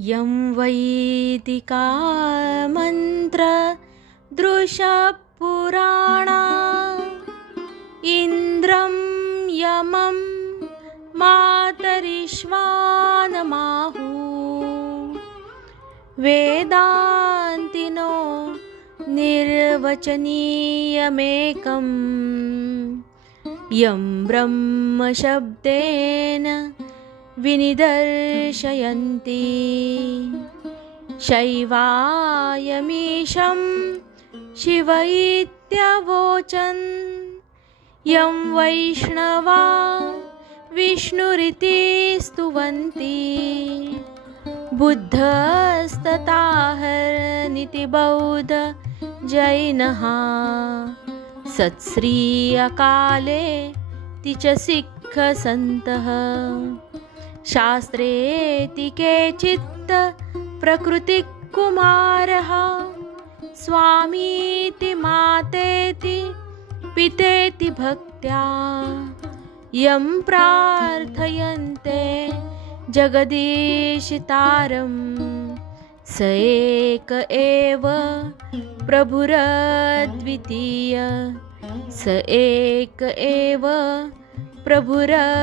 यं वैदिका मन्त्रदृशपुराणा इन्द्रं यमं मातरिश्वानमाहु वेदान्तिनो निर्वचनीयमेकं यं ब्रह्मशब्देन विनिदर्शयन्ति शैवायमीशं शिव इत्यवोचन् यं वैष्णवा विष्णुरिति स्तुवन्ति बुद्धस्तथाहरनिति बौद्ध जैनः सत्श्री अकालेति च सिक्खसन्तः शास्त्रेति केचित् प्रकृतिकुमारः स्वामीति मातेति पितेति भक्त्या यं प्रार्थयन्ते जगदीशितारं स एक एव प्रभुरद्वितीय स एक एव प्रभुरद्वितीयः।